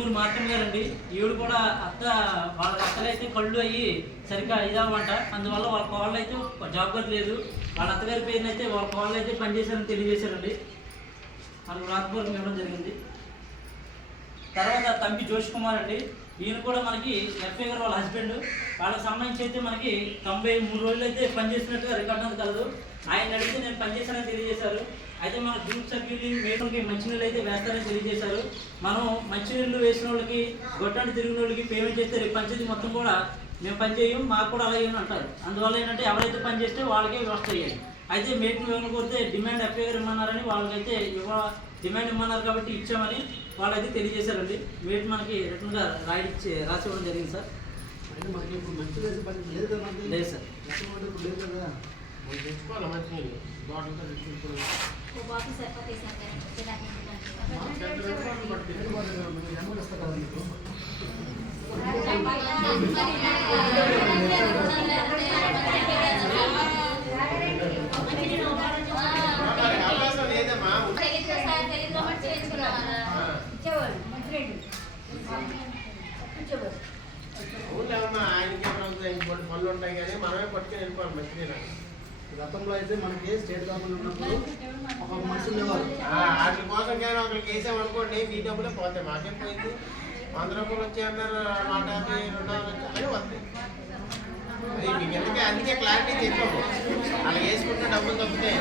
ఊరు మాత్రం గారండి. ఈవిడ కూడా అత్త వాళ్ళ అత్తలైతే కళ్ళు అయ్యి సరిగ్గా ఇదవ్వంట అందువల్ల వాళ్ళ కోళ్ళు అయితే జాబ్ లేదు. వాళ్ళ అత్తగారి పేరున అయితే వాళ్ళ కోళ్ళు అయితే పనిచేశారని తెలియజేశారండి. వాళ్ళకి రాకపోవడం ఇవ్వడం జరిగింది. తర్వాత తంబి జోష్ కుమార్ అండి. ఈయన కూడా మనకి ఎఫ్ఐ గారు వాళ్ళ హస్బెండ్. వాళ్ళకి సంబంధించి అయితే మనకి తొంభై మూడు రోజులు అయితే పనిచేసినట్టుగా రికార్డ్ అనేది కలదు ఆయన అడిగితే నేను పనిచేశానని తెలియజేశారు. అయితే మన గ్రూప్ సభ్యులు మేటలకి మంచినీళ్ళు అయితే వేస్తారని తెలియజేశారు. మనం మంచినీళ్ళు వేసిన వాళ్ళకి గొట్టండి తిరిగిన వాళ్ళకి పేమెంట్ చేస్తే రేపు పంచాయతీ మొత్తం కూడా మేము పని చేయం మాకు కూడా అలాగే అంటారు. అందువల్ల ఏంటంటే ఎవరైతే పని చేస్తే వాళ్ళకే వస్తాయి అయితే ఏమైనా కోరితే డిమాండ్ ఎఫ్ఐ గారు ఇమ్మన్నారని వాళ్ళకైతే ఇవ్వ డిమాండ్ ఇమ్మన్నారు కాబట్టి ఇచ్చామని వాళ్ళైతే తెలియజేశారండి. వెయిట్ మనకి రిటర్న్గా రాయిచ్చి రాసి ఇవ్వడం జరిగింది సార్. లేదు సార్. తెచ్చుకోవాలి మంచినీళ్ళు బాటిల్తో ఆయనకి పనులు ఉంటాయి కానీ మనమే పట్టుకొని వెళ్ళిపోవాలి మంచినీళ్ళు గతంలో అయితే మనకి స్టేట్ గవర్నమెంట్ ఉన్నప్పుడు ఒక మనుషులు లేవారు వాటి కోసం కానీ ఒకరికి వేసామనుకోండి మీ డబ్బులే పోతాయి. మాకేం పోయింది? వంద రూపాయలు వచ్చి అన్నారు నూట యాభై రెండు వందలు వచ్చి అన్నీ వస్తాయి. అది మీకు అందుకే క్లారిటీ చెప్పాము అలా వేసుకుంటే డబ్బులు తగ్గుతాయి.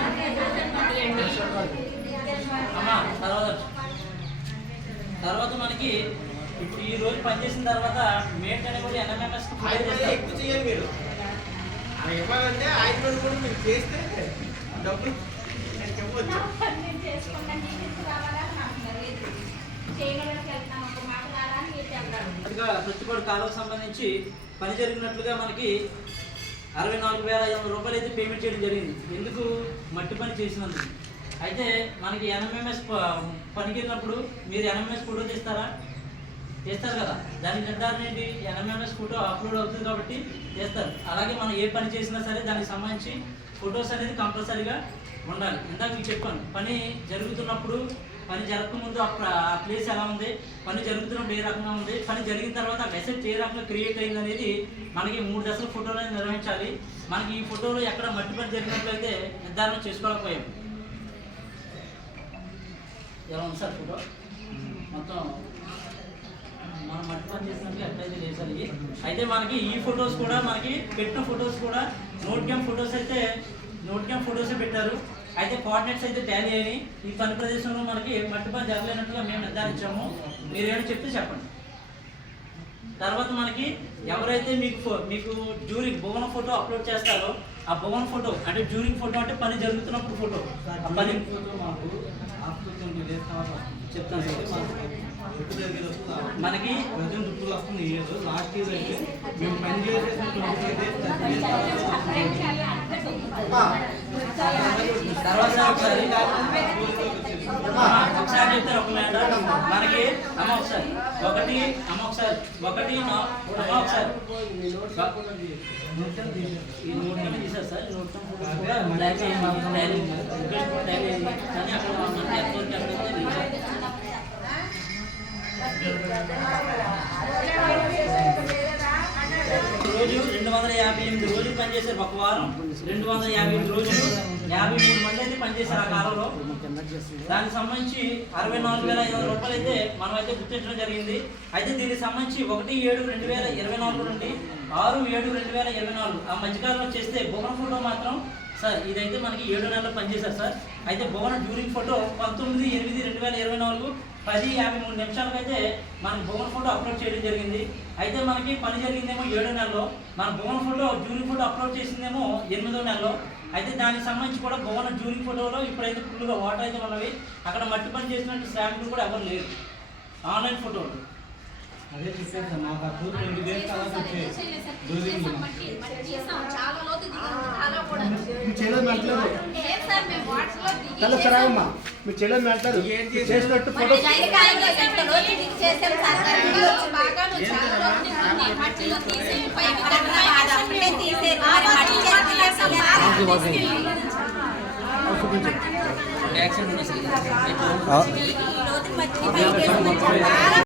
అమ్మా తర్వాత తర్వాత మనకి ఇప్పుడు ఈ రోజు పనిచేసిన తర్వాత మేట్ అనేది కూడా ఎన్ఎంఎంఎస్ ఎక్కువ చేయాలి మీరు. ఇవ్వాలంటే ఆయన కూడా మీరు చేస్తే డబ్బులు ప్రతిపాడు కాలువకు సంబంధించి పని జరిగినట్లుగా మనకి అరవై నాలుగు వేల ఐదు వందల రూపాయలు అయితే పేమెంట్ చేయడం జరిగింది. ఎందుకు? మట్టి పని చేసినందుకు. అయితే మనకి ఎన్ఎంఎంఎస్ పనికి వెళ్ళినప్పుడు మీరు ఎన్ఎంఎస్ ఫోటో తీస్తారా? చేస్తారు కదా. దాని నిర్ధారణ ఏంటి? ఎన్ఎంఎంఎస్ ఫోటో అప్లోడ్ అవుతుంది కాబట్టి చేస్తారు. అలాగే మనం ఏ పని చేసినా సరే దానికి సంబంధించి ఫొటోస్ అనేది కంపల్సరీగా ఉండాలి. ఇందాక మీకు చెప్పాను పని జరుగుతున్నప్పుడు పని జరగకముందు ఆ ప్లేస్ ఎలా ఉంది? పని జరుగుతున్నప్పుడు ఏ రకంగా ఉంది? పని జరిగిన తర్వాత ఆ మెసేజ్ ఏ రకంగా క్రియేట్ అయింది అనేది మనకి మూడు దశల ఫోటోలు అనేది నిర్వహించాలి. మనకి ఈ ఫోటోలో ఎక్కడ మట్టి పని జరిగినట్లయితే నిర్ధారణ చేసుకోలేకపోయాం. ఎలా ఉంది సార్ ఫోటో? మొత్తం మనం మట్టి పని లేదు సార్ ఇవి అయితే మనకి ఈ ఫొటోస్ కూడా మనకి పెట్టిన ఫొటోస్ కూడా నోట్ క్యామ్ ఫొటోస్ అయితే నోట్ క్యామ్ ఫొటోసే పెట్టారు. అయితే కోఆర్డినేట్స్ అయితే టాలీ అయ్యి ఈ పని ప్రదేశంలో మనకి మట్టి పని జరగలేనట్టుగా మేము నిర్ధారించాము. మీరు ఏమైనా చెప్తే చెప్పండి. తర్వాత మనకి ఎవరైతే మీకు మీకు డ్యూరింగ్ భువన ఫోటో అప్లోడ్ చేస్తారో ఆ భువన ఫోటో అంటే డ్యూరింగ్ ఫోటో అంటే పని జరుగుతున్నప్పుడు ఫోటో పని చెప్తాను సార్ మనకి ప్రజెంట్ ఇప్పుడు వస్తుంది ఇయర్ లాస్ట్ ఇయర్ అయితే మేము పని చేసేసిన ట్వంటీ ఫైవ్ డేస్ తర్వాత ఒకసారి అమ్మా, ఒకసారి చెప్తారు ఒక మాట. మనకి అమ్మ ఒకసారి ఒకటి అమ్మ ఒకసారి ఒకటి నా- అమ్మ ఒకసారి. ఈ నోట్ నెంబర్ తీసారు సార్ నోట్ నెంబర్ రోజు రెండు వందల యాభై ఎనిమిది రోజులు పనిచేశారు ఒక వారం. రెండు వందల యాభై ఎనిమిది రోజులు యాభై మూడు మంది అయితే పనిచేశారు ఆ కాలంలో. దానికి సంబంధించి అరవై నాలుగు వేల ఐదు వందల రూపాయలు అయితే మనం అయితే గుర్తించడం జరిగింది. అయితే దీనికి సంబంధించి ఒకటి ఏడు రెండు వేల ఇరవై నాలుగు నుండి ఆరు ఏడు రెండు వేల ఇరవై నాలుగు ఆ మధ్యకాలంలో చేస్తే భువన ఫోటో మాత్రం సార్ ఇదైతే మనకి ఏడు నెలలు పనిచేశారు సార్. అయితే భువన డ్యూరింగ్ ఫోటో పంతొమ్మిది ఎనిమిది రెండు వేల ఇరవై నాలుగు పది యాభై మూడు నిమిషాలకు అయితే మనకి భువన ఫోటో అప్లోడ్ చేయడం జరిగింది. అయితే మనకి పని జరిగిందేమో ఏడో నెలలో మన Bhuvana photo during photo upload చేసిందేమో ఎనిమిదో నెలలో. అయితే దానికి సంబంధించి కూడా భువన డ్యూరింగ్ ఫోటోలో ఇప్పుడైతే ఫుల్గా వాటర్ అయితే ఉన్నవి. అక్కడ మట్టి పని చేసినట్టు శ్రామికులు కూడా ఎవరు లేరు. ఆన్లైన్ ఫోటోలు. అదే సార్ మాకు అప్పుడు ట్వంటీ డేస్ అలా వచ్చాయి డ్యూరింగ్ చాలా లోతు దిగాము చాలా కూడా మీ చెల్లెలు మెట్టలేదు లేదు సార్ మేము వాట్సాప్లో దిగి తెల్ల సరాగమ్మా మీ చెల్లెలు మెట్టలేదు చేసినట్టు ఫోటో మట్టి